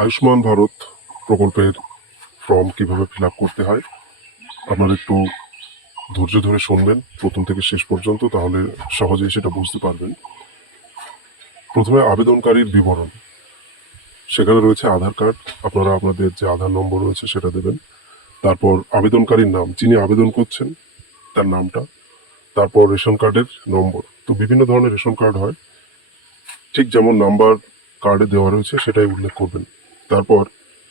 আয়ুষ্মান ভারত প্রকল্পের ফর্ম কিভাবে fill up করতে হয় আপনারা একটু ধৈর্য ধরে শুনবেন প্রথম থেকে শেষ পর্যন্ত, তাহলে সহজেই সেটা বুঝতে পারবেন। প্রথমে আবেদনকারীর বিবরণ, সেখানে রয়েছে আধার কার্ড, আপনারা আপনাদের যে আধার নম্বর রয়েছে সেটা দেবেন। তারপর আবেদনকারীর নাম, যিনি আবেদন করছেন তার নামটা, তারপর রেশন কার্ডের নম্বর। তো বিভিন্ন ধরনের রেশন কার্ড হয়, ঠিক যেমন নাম্বার কার্ডে দেওয়া রয়েছে সেটাই উল্লেখ করবেন। তারপর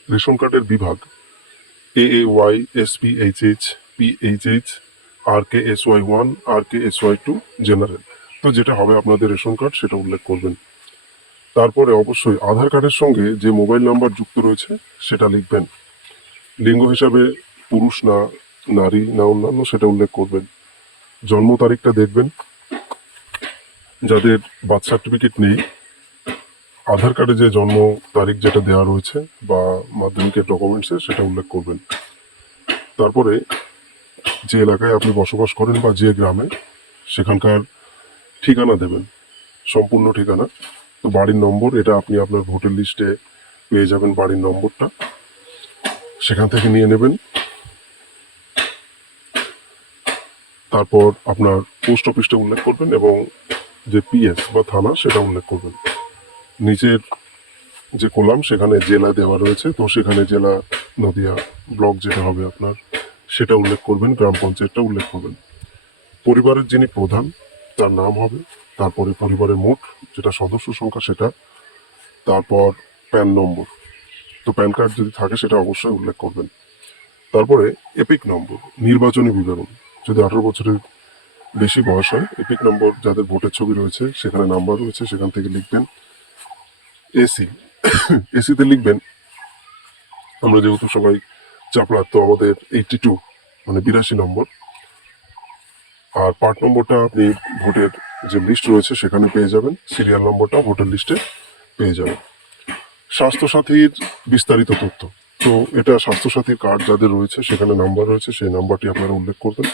রেশন কার্ডের বিভাগ, AAY, SPHH, PHH, RKSY1, RKSY2, general. তো যেটা হবে আপনাদের রেশন কার্ড সেটা উল্লেখ করবেন। তারপরে অবশ্যই আধার কার্ডের সঙ্গে যে মোবাইল নাম্বার যুক্ত রয়েছে সেটা লিখবেন। লিঙ্গ হিসাবে পুরুষ না নারী না অন্যান্য সেটা উল্লেখ করবেন। জন্ম তারিখটা দেখবেন, যাদের বার্থ সার্টিফিকেট নেই আধার কার্ডে যে জন্ম তারিখ যেটা দেওয়া রয়েছে বা মাধ্যমিকের ডকুমেন্টসে সেটা উল্লেখ করবেন। তারপরে যে এলাকায় আপনি বসবাস করেন বা যে গ্রামে, সেখানকার ঠিকানা দেবেন, সম্পূর্ণ ঠিকানা। তো বাড়ির নম্বর, এটা আপনি আপনার ভোটার লিস্টে পেয়ে যাবেন, বাড়ির নম্বরটা সেখান থেকে নিয়ে নেবেন। তারপর আপনার পোস্ট অফিসটা উল্লেখ করবেন এবং যে PS বা থানা সেটা উল্লেখ করবেন। নিচের যে কলাম সেখানে জেলা দেওয়া রয়েছে, তো সেখানে জেলা, নদিয়া, ব্লক যেটা হবে আপনার সেটা উল্লেখ করবেন, গ্রাম পঞ্চায়েতটা উল্লেখ করবেন। পরিবারের যিনি প্রধান তার নাম হবে, তারপরে পরিবারের মোট যেটা সদস্য সংখ্যা সেটা, তারপর প্যান নম্বর, তো প্যান কার্ড যদি থাকে সেটা অবশ্যই উল্লেখ করবেন। তারপরে এপিক নম্বর, নির্বাচনী বিবরণ, যদি 18 বছরের বেশি বয়স হয়, এপিক নম্বর যাদের ভোটের ছবি রয়েছে সেখানে নাম্বার রয়েছে সেখান থেকে লিখবেন। এসি, এসিতে লিখবেন, আমরা যেহেতু সবাই চাপড়া, তো আমাদের 82 মানে 82 নম্বর। আর পার্ট নম্বরটা আপনি ভোটের যে লিস্ট রয়েছে সেখানে পেয়ে যাবেন, সিরিয়াল নম্বরটা ভোটার লিস্টে পেয়ে যাবেন। স্বাস্থ্যসাথীর বিস্তারিত তথ্য, তো এটা স্বাস্থ্যসাথীর কার্ড যাদের রয়েছে সেখানে নাম্বার রয়েছে, সেই নাম্বারটি আপনারা উল্লেখ করবেন।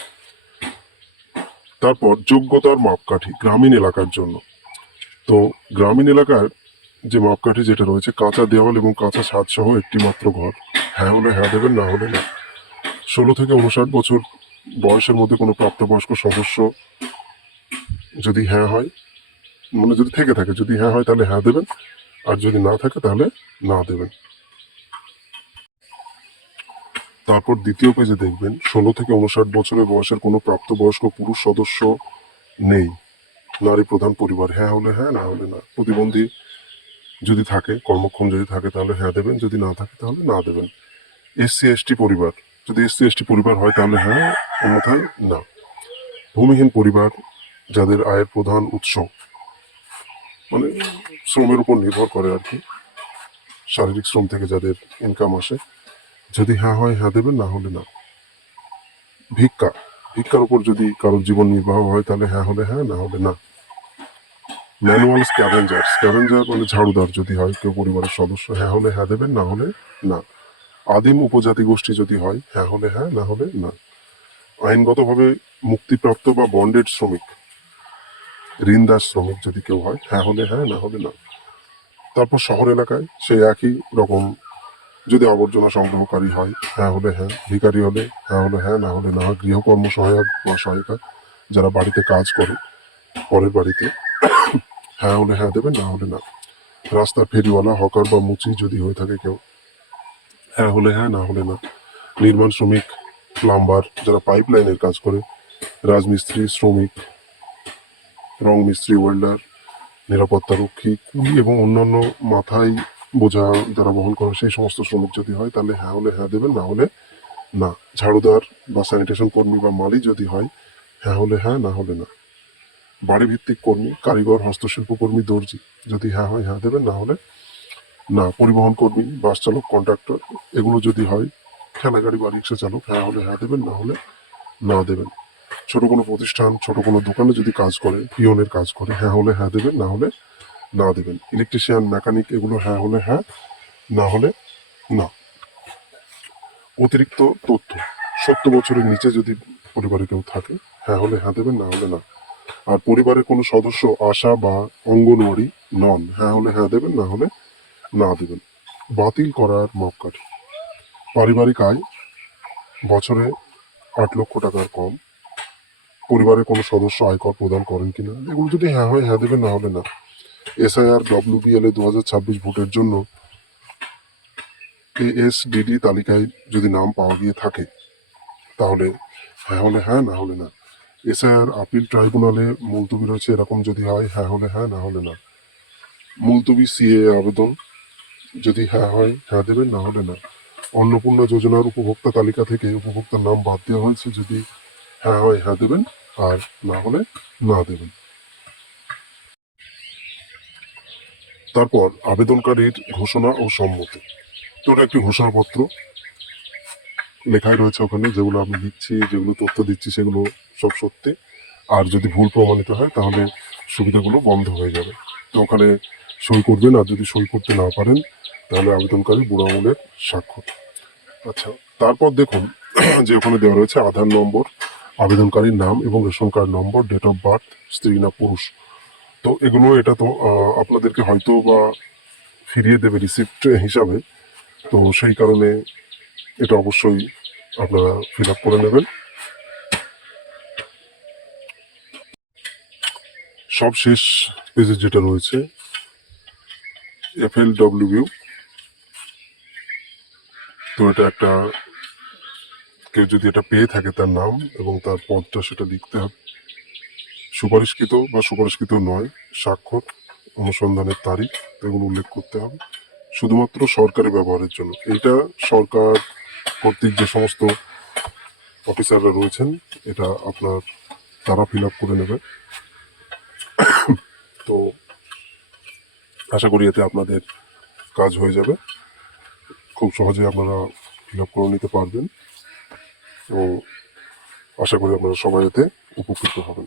তারপর যোগ্যতার মাপকাঠি গ্রামীণ এলাকার জন্য, তো গ্রামীণ এলাকার যে মাপকাঠি যেটা রয়েছে, কাঁচা দেওয়াল এবং কাঁচা ছাদ সহ একটি মাত্র ঘর, হ্যাঁ হলে হ্যাঁ দেবেন, না হলে না। 16 থেকে 59 বছর বয়সের মধ্যে কোনো প্রাপ্তবয়স্ক সদস্য যদি হ্যাঁ হয়, মানে যদি থেকে থাকে, যদি হ্যাঁ হয় তাহলে হ্যাঁ দেবেন, আর যদি না থাকে তাহলে না দেবেন। তারপর দ্বিতীয় পেজে দেখবেন 16 থেকে 59 বছরের বয়সের কোনো প্রাপ্তবয়স্ক পুরুষ সদস্য নেই, নারী প্রধান পরিবার, হ্যাঁ হলে হ্যাঁ, না হলে না। প্রতিবন্ধী যদি থাকে, কর্মক্ষম যদি থাকে তাহলে হ্যাঁ দেবেন, যদি না থাকে তাহলে না দেবেন। SC/ST পরিবার, যদি SC/ST পরিবার হয় তাহলে হ্যাঁ, অন্যথায় না। ভূমিহীন পরিবার, যাদের আয়ের প্রধান উৎস মানে শ্রমের উপর নির্ভর করে আর কি, শারীরিক শ্রম থেকে যাদের ইনকাম আসে, যদি হ্যাঁ হয় হ্যাঁ দেবেন, না হলে না। ভিক্ষা, ভিক্ষার উপর যদি কারোর জীবন নির্বাহ হয় তাহলে হ্যাঁ হলে হ্যাঁ, না হলে না। ম্যানুয়াল স্ক্যাভেঞ্জার, স্ক্যাভেঞ্জার মানে ঝাড়ুদার যদি হয় কেউ পরিবারের সদস্য, হ্যাঁ হলে হ্যাঁ দেবেন, না হলে না। আদিম উপজাতি গোষ্ঠী যদি হয়, হ্যাঁ হলে হ্যাঁ, না হলে না। আইনগতভাবে মুক্তিপ্রাপ্ত বা বন্ডেড শ্রমিক, ঋণদাস শ্রমিক যদি কেউ হয়, হ্যাঁ হলে হ্যাঁ, না হলে না। তারপর শহর এলাকায় সেই একই রকম, যদি আবর্জনা সংগ্রহকারী হয়, হ্যাঁ হলে হ্যাঁ। ভিখারি হলে হ্যাঁ হলে হ্যাঁ, না হলে না। গৃহকর্ম সহায়ক বা সহায়িকা, যারা বাড়িতে কাজ করে পরের বাড়িতে, হ্যাঁ হলে হ্যাঁ দেবেন, না হলে না। রাস্তার ফেরিওয়ালা, হকার বা মুচি যদি হয়ে থাকে কেউ, হ্যাঁ হলে হ্যাঁ, না হলে না। নির্মাণ শ্রমিক, প্লাম্বার, যারা পাইপ লাইনের কাজ করে, রাজমিস্ত্রি, শ্রমিক, রং মিস্ত্রি, ওয়েল্ডার, নিরাপত্তা রক্ষী, কুলি এবং অন্যান্য মাথায় বোঝা যারা বহন করে সেই সমস্ত শ্রমিক যদি হয় তাহলে হ্যাঁ হলে হ্যাঁ দেবেন, না হলে না। ঝাড়ুদার বা স্যানিটেশন কর্মী বা মালি যদি হয়, হ্যাঁ হলে হ্যাঁ, না হলে না। বাড়ি ভিত্তিক কর্মী, কারিগর, হস্তশিল্প কর্মী, দর্জি, যদি হ্যাঁ হয় হ্যাঁ দেবেন, না হলে না। পরিবহন কর্মী, বাস চালক, কন্ডাক্টর, এগুলো যদি হয়, ঠেলা গাড়ি বা রিক্সা চালক, হ্যাঁ হলে হ্যাঁ দেবেন, না হলে না দেবেন। ছোট কোনো প্রতিষ্ঠান, ছোট কোনো দোকানে যদি কাজ করে, পিয়নের কাজ করে, হ্যাঁ হলে হ্যাঁ দেবেন, না হলে না দেবেন। ইলেকট্রিশিয়ান, মেকানিক, এগুলো হ্যাঁ হলে হ্যাঁ, না হলে না। অতিরিক্ত তথ্য, 70 বছরের নিচে যদি পরিবারে কেউ থাকে, হ্যাঁ হলে হ্যাঁ দেবেন, না হলে না। আর পরিবারের কোনো সদস্য আশা বা অঙ্গনওয়াড়ি নন, হ্যাঁ হলে হ্যাঁ দেবেন, না হলে না দেবেন। বাতিল করার মাপকাঠি। পারিবারিক আয় বছরে 8 লক্ষ টাকার কম, পরিবারের কোনো সদস্য আয়কর প্রদান করেন কিনা, এগুলো যদি হ্যাঁ হয় হ্যাঁ দেবেন, না হলে না। এসআইআর WBL 2026 ভোটের জন্য ASDD তালিকায় যদি নাম পাওয়া গিয়ে থাকে তাহলে হ্যাঁ হলে হ্যাঁ, না হলে না। এসআইআর আপিল ট্রাইব্যুনালে মুলতবি রয়েছে, এরকম যদি হয় হ্যাঁ হলে হ্যাঁ, না হলে না। মুলতবি CA আবেদন যদি হ্যাঁ হয় হ্যাঁ দেবেন, না হলে না। অন্নপূর্ণা যোজনার উপভোক্তা তালিকা থেকে উপভোক্তার নাম বাদ দেওয়া হয়েছে, যদি হ্যাঁ হয় হ্যাঁ দেবেন, আর না হলে না দেবেন। তারপর আবেদনকারীর ঘোষণা ও সম্মতি। তো ওটা একটি ঘোষণাপত্র, লেখাই রয়েছে ওখানে যেগুলো আমি দিচ্ছি, যেগুলো তথ্য দিচ্ছি সেগুলো সব সত্যি। আর যদি ভুল প্রমাণিত হয় তাহলে সুবিধাগুলো বন্ধ হয়ে যাবে। তো ওখানে সই করবেন, আর যদি সই করতে না পারেন তাহলে আবেদনকারী বুড়ো আঙুলের স্বাক্ষর। আচ্ছা, তারপর দেখুন যে ওখানে দেওয়া রয়েছে আধার নম্বর, আবেদনকারীর নাম এবং ration card number, date of birth, স্ত্রী না পুরুষ। তো এগুলো এটা তো আপনাদেরকে হয়তো বা ফিরিয়ে দেবে রিসিপ্ট হিসাবে, তো সেই কারণে এটা অবশ্যই আপনারা ফিল আপ করে নেবেন। সব শেষ পেজে যেটা রয়েছে FLWU, তো এটা একটা, কেউ যদি এটা পেয়ে থাকে তার নাম এবং তার পদটা সেটা লিখতে হবে। সুপারিশকৃত বা সুপারিশকৃত নয়, স্বাক্ষর, অনুসন্ধানের তারিখ, এগুলো উল্লেখ করতে হবে। শুধুমাত্র সরকারি ব্যবহারের জন্য। এটা সরকার কর্তৃক যে সমস্ত অফিসাররা রয়েছেন, এটা আপনার তারা ফিল আপ করে নেবে। তো আশা করি এতে আপনাদের কাজ হয়ে যাবে, খুব সহজে আপনারা ফিল আপ করে নিতে পারবেন, এবং আশা করি আপনারা সবাই এতে উপকৃত হবেন।